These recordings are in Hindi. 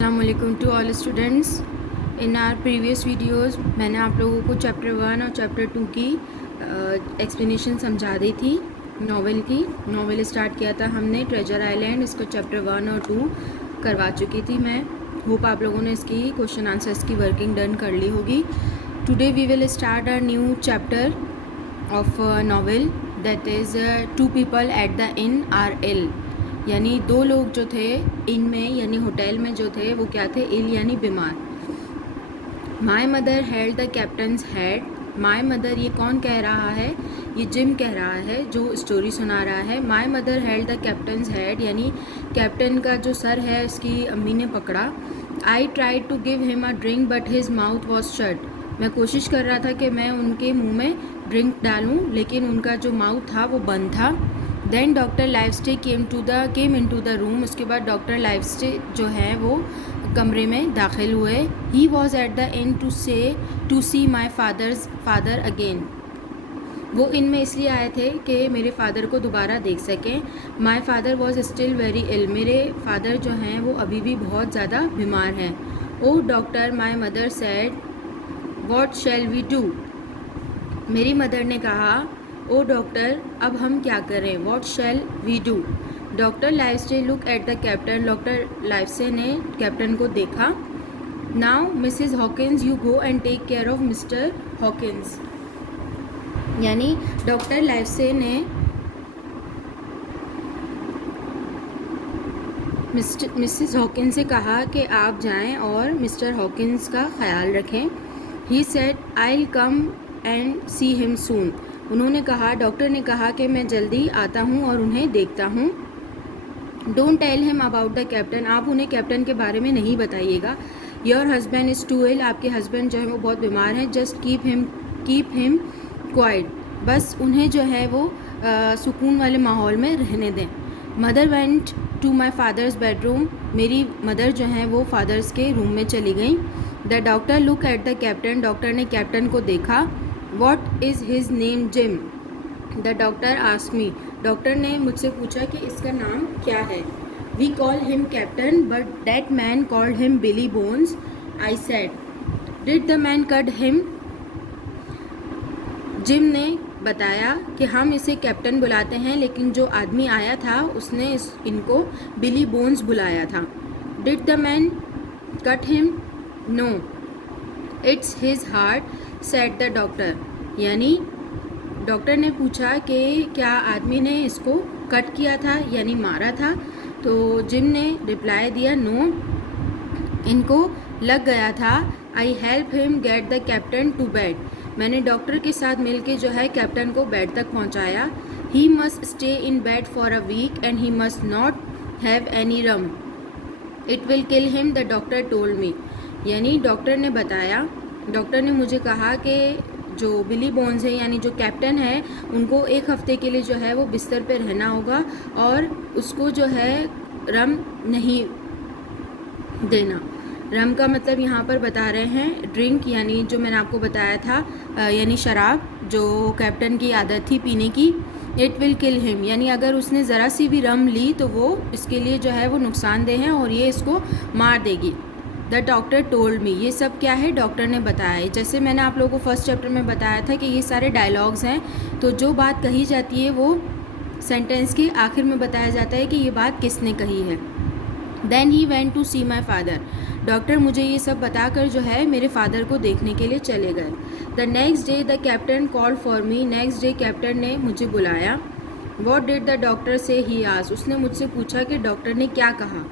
Assalamualaikum to all students. In our previous videos मैंने आप लोगों को चैप्टर 1 और चैप्टर 2 की एक्सप्लेनेशन समझा दी थी नॉवेल की। नॉवेल स्टार्ट किया था हमने ट्रेजर आइलैंड, इसको चैप्टर 1 और 2 करवा चुकी थी मैं। होप आप लोगों ने इसकी क्वेश्चन आंसर्स की वर्किंग डन कर ली होगी। Today we will start our new chapter of novel that is two people at the inn are ill, यानी दो लोग जो थे इन में यानी होटल में जो थे वो क्या थे, इल यानी बीमार। माई mother held the captain's head. My mother ये कौन कह रहा है, ये जिम कह रहा है जो स्टोरी सुना रहा है। My mother held the captain's head यानी कैप्टन का जो सर है उसकी अम्मी ने पकड़ा। I tried to give him a drink but his mouth was shut. मैं कोशिश कर रहा था कि मैं उनके मुंह में ड्रिंक डालूं लेकिन उनका जो माउथ था वो बंद था। Then doctor Livesey came into the room. उसके बाद डॉक्टर लाइवस्टे जो है वो कमरे में दाखिल हुए। He was at the inn to see my father again. वो इन में इसलिए आए थे कि मेरे फादर को दोबारा देख सकें। My father was still very ill. मेरे फादर जो हैं वो अभी भी बहुत ज़्यादा बीमार हैं। Oh doctor, my mother said, what shall we do. मेरी मदर ने कहा, ओ डॉक्टर अब हम क्या करें, what shall we do. Doctor Livesey look at the captain. Doctor Livesey ने कैप्टन को देखा। Now Mrs Hawkins you go and take care of Mr Hawkins. यानी डॉक्टर लाइवस्टे ने मिसेस हॉकिंस से कहा कि आप जाएं और मिस्टर हॉकिंस का ख्याल रखें। He said I will come and see him soon. उन्होंने कहा, डॉक्टर ने कहा कि मैं जल्दी आता हूँ और उन्हें देखता हूँ। Don't tell him about the captain. आप उन्हें कैप्टन के बारे में नहीं बताइएगा। Your husband is too ill. आपके हस्बैंड जो है वो बहुत बीमार हैं। Just keep him quiet. बस उन्हें जो है वो सुकून वाले माहौल में रहने दें। Mother went to my father's bedroom. मेरी मदर जो है वो फादर्स के रूम में चली गई। The doctor look at the captain. Doctor ने कैप्टन को देखा। What is his name, Jim. The doctor ask me. Doctor ने मुझसे पूछा कि इसका नाम क्या है। We call him captain but that man called him Billy Bones. I said, did the man cut him. Jim ने बताया कि हम इसे कैप्टन बुलाते हैं लेकिन जो आदमी आया था उसने इनको बिली बोन्स बुलाया था। Did the man cut him, no it's his heart said the doctor. यानी डॉक्टर ने पूछा कि क्या आदमी ने इसको कट किया था यानी मारा था, तो जिम ने रिप्लाई दिया, नो इनको लग गया था। I help him get the captain to bed. मैंने डॉक्टर के साथ मिलके जो है कैप्टन को बेड तक पहुंचाया। He must stay in bed for a week and he must not have any rum, it will kill him, the doctor told me. यानी डॉक्टर ने बताया, डॉक्टर ने मुझे कहा कि जो बिली बोन्स है यानी जो कैप्टन है उनको एक हफ्ते के लिए जो है वो बिस्तर पे रहना होगा और उसको जो है रम नहीं देना। रम का मतलब यहाँ पर बता रहे हैं ड्रिंक, यानी जो मैंने आपको बताया था यानी शराब जो कैप्टन की आदत थी पीने की। इट विल किल हिम यानी अगर उसने ज़रा सी भी रम ली तो वो इसके लिए जो है वो नुकसानदेह है और ये इसको मार देगी। द डॉक्टर टोल्ड मी। ये सब क्या है, डॉक्टर ने बताया। जैसे मैंने आप लोगों को फर्स्ट चैप्टर में बताया था कि ये सारे डायलॉग्स हैं, तो जो बात कही जाती है वो सेंटेंस के आखिर में बताया जाता है कि ये बात किसने कही है। Then he went to see my father. Doctor मुझे ये सब बताकर जो है मेरे फादर को देखने के लिए चले गए। The next day the captain called for me. Next day captain ने मुझे बुलाया। वॉट डिड द डॉक्टर से, ही आस्क्ड। उसने मुझसे पूछा कि डॉक्टर ने क्या कहा।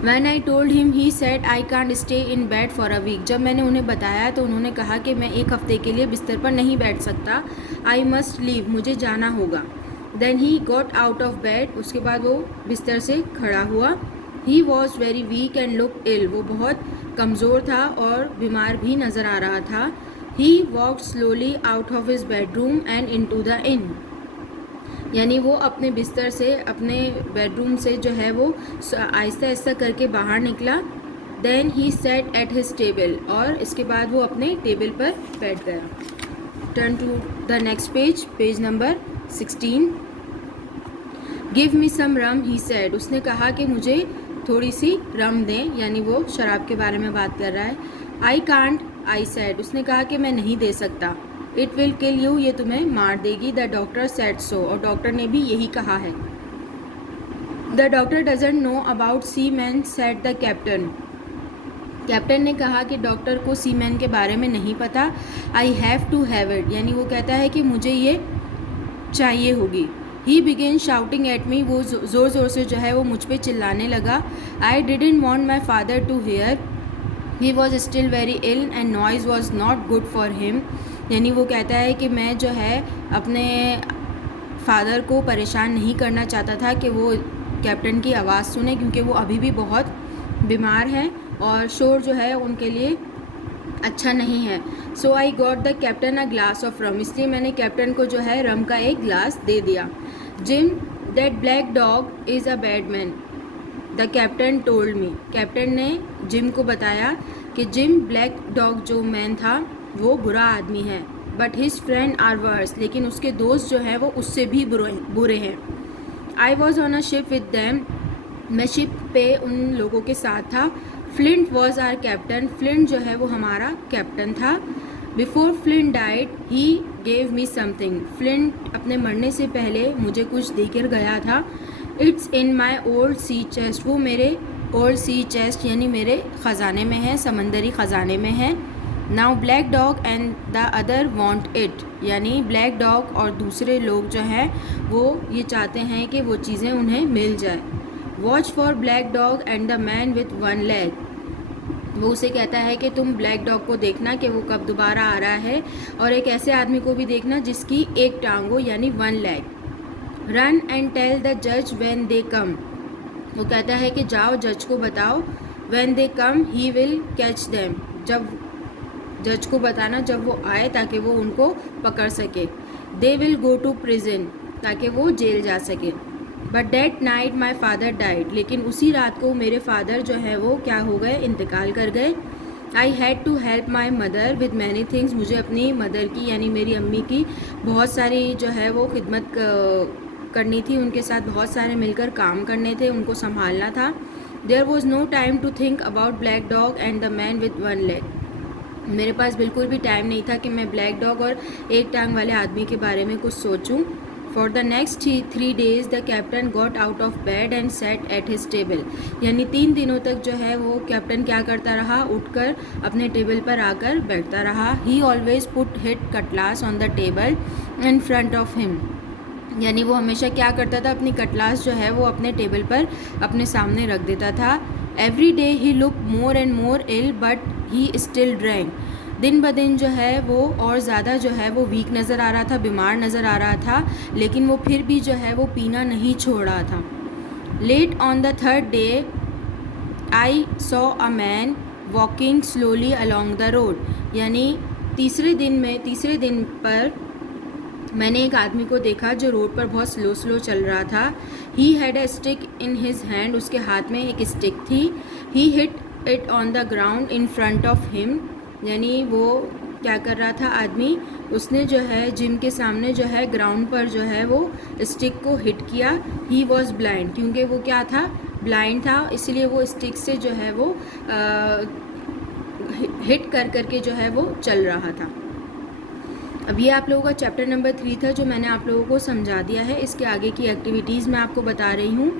When I told him, he said I can't stay in bed for a week. जब मैंने उन्हें बताया तो उन्होंने कहा कि मैं एक हफ्ते के लिए बिस्तर पर नहीं बैठ सकता। I must leave, मुझे जाना होगा। Then he got out of bed. उसके बाद वो बिस्तर से खड़ा हुआ। He was very weak and looked ill. वो बहुत कमज़ोर था और बीमार भी नज़र आ रहा था। He walked slowly out of his bedroom and into the inn. यानी वो अपने बिस्तर से अपने बेडरूम से जो है वो आहिस्ता आहिस्ता करके बाहर निकला। Then he sat at his table. और इसके बाद वो अपने टेबल पर बैठ गया। Turn to the next page, page number 16। Give me some rum, he said. उसने कहा कि मुझे थोड़ी सी रम दें, यानी वो शराब के बारे में बात कर रहा है। आई कांट, आई सेड, उसने कहा कि मैं नहीं दे सकता। इट विल किल यू, ये तुम्हें मार देगी। द डॉक्टर सेड सो, और डॉक्टर ने भी यही कहा है। The doctor doesn't know about seaman, said the captain, captain ने कहा कि डॉक्टर को सीमैन के बारे में नहीं पता। I have to have it, यानी वो कहता है कि मुझे ये चाहिए होगी। He began shouting at me, वो ज़ोर ज़ोर से जो है वो मुझ पर चिल्लाने लगा। I didn't want my father to hear, he was still very ill and noise was not good for him, यानी वो कहता है कि मैं जो है अपने फादर को परेशान नहीं करना चाहता था कि वो कैप्टन की आवाज़ सुने, क्योंकि वो अभी भी बहुत बीमार हैं और शोर जो है उनके लिए अच्छा नहीं है। So I got the captain a glass of rum, इसलिए मैंने कैप्टन को जो है रम का एक ग्लास दे दिया। Jim, that black dog is a bad man, the captain told me, captain ने जिम को बताया कि जिम ब्लैक डॉग जो मैन था वो बुरा आदमी है। But his friend are worse, लेकिन उसके दोस्त जो हैं वो उससे भी बुरे हैं। I was on a ship with them, मैं शिप पे उन लोगों के साथ था। Flint was our captain, Flint जो है वो हमारा कैप्टन था। Before Flint died he gave me something, Flint अपने मरने से पहले मुझे कुछ देकर गया था। It's in my old sea chest, वो मेरे ओल्ड सी चेस्ट यानी मेरे ख़जाने में है, समंदरी ख़जाने में है। Now black dog and the other want it, यानी ब्लैक डॉग और दूसरे लोग जो हैं वो ये चाहते हैं कि वो चीज़ें उन्हें मिल जाए। Watch for black dog and the man with one leg, वो उसे कहता है कि तुम ब्लैक डॉग को देखना कि वो कब दोबारा आ रहा है, और एक ऐसे आदमी को भी देखना जिसकी एक टांग हो यानी one leg. Run and tell the जज व्हेन दे कम, वो कहता है कि जाओ जज को बताओ, when they come he will catch them, जब जज को बताना जब वो आए ताकि वो उनको पकड़ सके। They will go to prison, ताकि वो जेल जा सके। But that night my father died, लेकिन उसी रात को मेरे फादर जो है वो क्या हो गए, इंतकाल कर गए। I had to help my mother with many things, मुझे अपनी मदर की यानी मेरी अम्मी की बहुत सारी जो है वो खिदमत करनी थी, उनके साथ बहुत सारे मिलकर काम करने थे, उनको संभालना था। There was no time to think about black dog and the man with one leg, मेरे पास बिल्कुल भी टाइम नहीं था कि मैं ब्लैक डॉग और एक टांग वाले आदमी के बारे में कुछ सोचूं। For the next 3 days the captain got out of bed and set at his table, यानी 3 दिनों तक जो है वो कैप्टन क्या करता रहा, उठकर अपने टेबल पर आकर बैठता रहा। ही always put hit Cutlass on the table in front of him, यानी वो हमेशा क्या करता था, अपनी कटलास जो है वो अपने टेबल पर अपने सामने रख देता था। Every day he look more and more ill but he still drank, दिन ब दिन जो है वो और ज़्यादा जो है वो वीक नज़र आ रहा था, बीमार नज़र आ रहा था, लेकिन वो फिर भी जो है वो पीना नहीं छोड़ रहा था। Late on the 3rd day I saw a man walking slowly along the road, यानी तीसरे दिन पर मैंने एक आदमी को देखा जो रोड पर बहुत स्लो चल रहा था। He had a stick in his hand, उसके हाथ में एक स्टिक थी। He hit it on the ground in front of him, यानी वो क्या कर रहा था आदमी, उसने जो है जिम के सामने जो है ग्राउंड पर जो है वो स्टिक को हिट किया। ही वॉज ब्लाइंड, क्योंकि वो क्या था, ब्लाइंड था, इसलिए वो स्टिक से जो है वो हिट करके जो है वो चल रहा था। अब ये आप लोगों का चैप्टर नंबर 3 था जो मैंने आप लोगों को समझा दिया है। इसके आगे की एक्टिविटीज़ मैं आपको बता रही हूँ।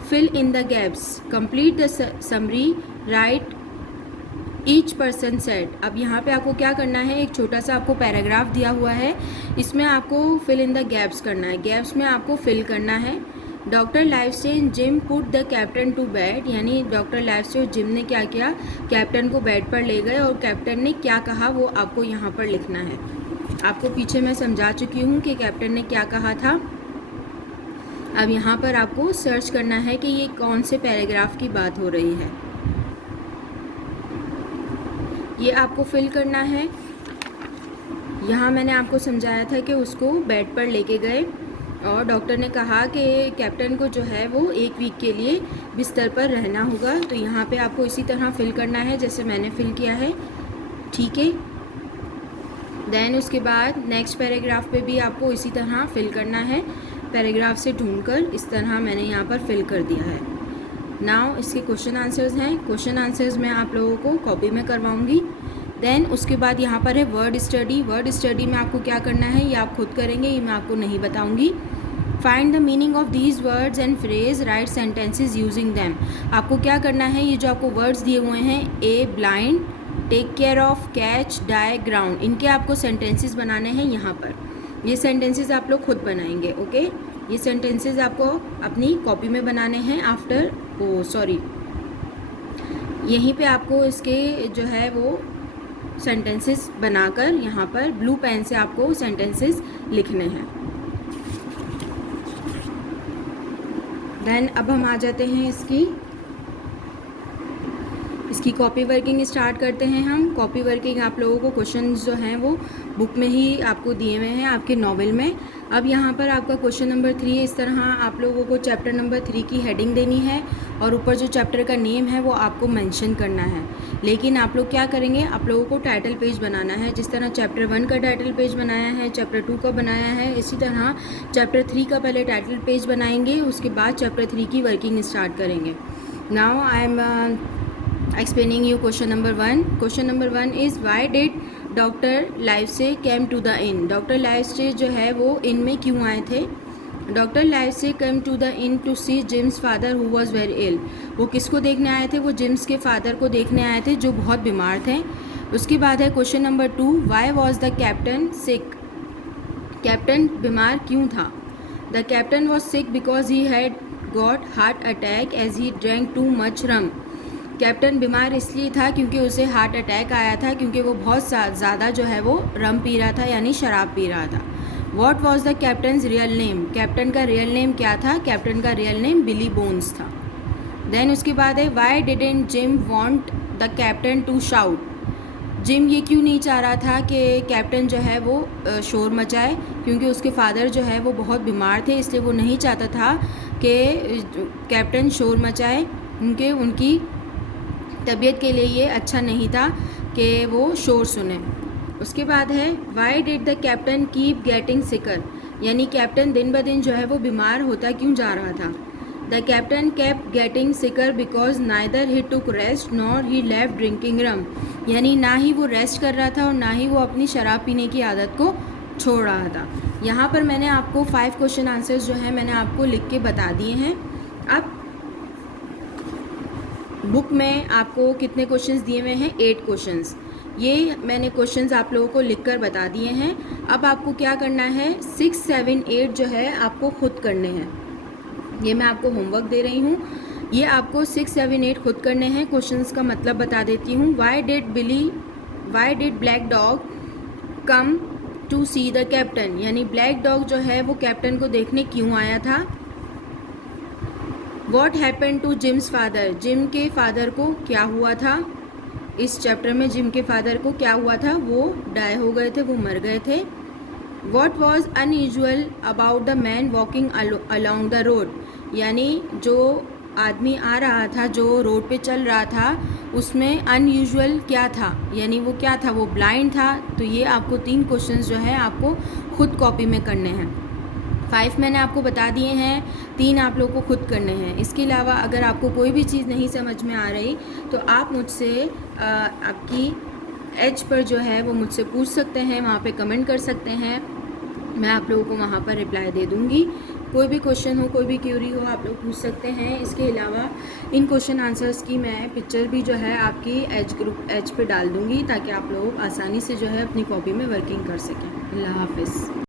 Fill in the gaps, complete the summary, write each person said. अब यहाँ पे आपको क्या करना है, एक छोटा सा आपको पैराग्राफ दिया हुआ है, इसमें आपको फिल इन द गैप्स करना है, गैप्स में आपको फिल करना है। डॉक्टर लाइफस्टाइन Jim put the captain to bed, यानी डॉक्टर लाइफस्टाइन जिम ने क्या किया, कैप्टन को बेड पर ले गए और कैप्टन ने क्या कहा वो आपको यहाँ पर लिखना है। आपको पीछे मैं समझा चुकी हूँ कि कैप्टन ने क्या कहा था। अब यहाँ पर आपको सर्च करना है कि ये कौन से पैराग्राफ की बात हो रही है, ये आपको फिल करना है। यहाँ मैंने आपको समझाया था कि उसको बेड पर लेके गए और डॉक्टर ने कहा कि कैप्टन को जो है वो 1 वीक के लिए बिस्तर पर रहना होगा। तो यहाँ पे आपको इसी तरह फिल करना है जैसे मैंने फिल किया है, ठीक है। देन उसके बाद नेक्स्ट पैराग्राफ पे भी आपको इसी तरह फिल करना है, पैराग्राफ से ढूंढकर इस तरह मैंने यहाँ पर फिल कर दिया है। नाउ इसके क्वेश्चन आंसर्स हैं। क्वेश्चन आंसर्स मैं आप लोगों को कॉपी में करवाऊंगी। देन उसके बाद यहाँ पर है वर्ड स्टडी। वर्ड स्टडी में आपको क्या करना है ये आप खुद करेंगे, ये मैं आपको नहीं बताऊंगी। Find the meaning of these words and phrase, right sentences using them. आपको क्या करना है, ये जो आपको वर्ड्स दिए हुए हैं, a blind, take care of, catch, die, ground, इनके आपको सेंटेंसेस बनाने हैं यहाँ पर। ये सेंटेंसेस आप लोग खुद बनाएंगे, ओके। ये सेंटेंसेस आपको अपनी कॉपी में बनाने हैं आफ्टर यहीं पे आपको इसके जो है वो सेंटेंसेस बनाकर यहाँ पर ब्लू पेन से आपको सेंटेंसेस लिखने हैं। देन अब हम आ जाते हैं इसकी कॉपी वर्किंग स्टार्ट करते हैं हम। कॉपी वर्किंग आप लोगों को क्वेश्चंस जो हैं वो बुक में ही आपको दिए हुए हैं आपके नॉवेल में। अब यहाँ पर आपका क्वेश्चन नंबर 3 इस तरह आप लोगों को चैप्टर नंबर 3 की हेडिंग देनी है और ऊपर जो चैप्टर का नेम है वो आपको मेंशन करना है। लेकिन आप लोग क्या करेंगे, आप लोगों को टाइटल पेज बनाना है। जिस तरह चैप्टर 1 का टाइटल पेज बनाया है, चैप्टर 2 का बनाया है, इसी तरह चैप्टर 3 का पहले टाइटल पेज बनाएंगे, उसके बाद चैप्टर 3 की वर्किंग स्टार्ट करेंगे। Now I am explaining you question number 1. Question number 1 is why did doctor Livesey came to the inn? Doctor Livesey जो है वो इन में क्यों आए थे? Doctor Livesey came to the inn to see Jim's father who was very ill. वो किसको देखने आए थे? वो जिम्स के फादर को देखने आए थे जो बहुत बीमार थे। उसके बाद है question number 2, why was the captain sick? Captain बीमार क्यों था? The captain was sick because he had got heart attack as he drank too much rum. Captain बीमार इसलिए था क्योंकि उसे हार्ट अटैक आया था क्योंकि वो बहुत ज़्यादा जो है वो रम पी रहा था यानी शराब पी रहा था। What was the captain's real name? Captain का रियल नेम क्या था? कैप्टन का रियल नेम बिली बोन्स था। देन उसके बाद है why didn't Jim want the captain to shout? Jim ये क्यों नहीं चाह रहा था कि कैप्टन जो है वो शोर मचाए? क्योंकि उसके फादर जो है वो बहुत बीमार थे, इसलिए वो नहीं चाहता था कि कैप्टन शोर मचाए, क्योंकि उनकी तबीयत के लिए ये अच्छा नहीं था कि वो शोर सुने। उसके बाद है why did the captain keep getting sicker? यानी कैप्टन दिन ब दिन जो है वो बीमार होता क्यों जा रहा था? The captain kept getting sicker because neither he took rest nor he left drinking rum. यानी ना ही वो रेस्ट कर रहा था और ना ही वो अपनी शराब पीने की आदत को छोड़ रहा था। यहाँ पर मैंने आपको 5 क्वेश्चन आंसर्स जो हैं मैंने आपको लिख के बता दिए हैं। अब बुक में आपको कितने क्वेश्चंस दिए हुए हैं? 8 क्वेश्चंस। ये मैंने क्वेश्चंस आप लोगों को लिखकर बता दिए हैं। अब आपको क्या करना है, 6, 7, 8 जो है आपको खुद करने हैं। ये मैं आपको होमवर्क दे रही हूँ, ये आपको 6, 7, 8 खुद करने हैं। क्वेश्चंस का मतलब बता देती हूँ। Why did black dog come to see the captain? यानी ब्लैक डॉग जो है वो कैप्टन को देखने क्यों आया था? What happen to Jim's father? Jim के फादर को क्या हुआ था? इस चैप्टर में जिम के फादर को क्या हुआ था? वो डाई हो गए थे, वो मर गए थे। What was unusual about the man walking along the road? यानी जो आदमी आ रहा था, जो रोड पे चल रहा था, उसमें अनयूजुअल क्या था? यानी वो क्या था? वो ब्लाइंड था। तो ये आपको 3 क्वेश्चंस जो है आपको खुद कॉपी में करने हैं। 5 मैंने आपको बता दिए हैं, 3 आप लोगों को खुद करने हैं। इसके अलावा अगर आपको कोई भी चीज़ नहीं समझ में आ रही तो आप मुझसे आपकी एज पर जो है वो मुझसे पूछ सकते हैं, वहाँ पे कमेंट कर सकते हैं, मैं आप लोगों को वहाँ पर रिप्लाई दे दूँगी। कोई भी क्वेश्चन हो, कोई भी क्यूरी हो, आप लोग पूछ सकते हैं। इसके अलावा इन क्वेश्चन आंसर्स की मैं पिक्चर भी जो है आपकी एज पे डाल दूँगी ताकि आप लोग आसानी से जो है अपनी कॉपी में वर्किंग कर सकें। अल्लाह हाफिज़।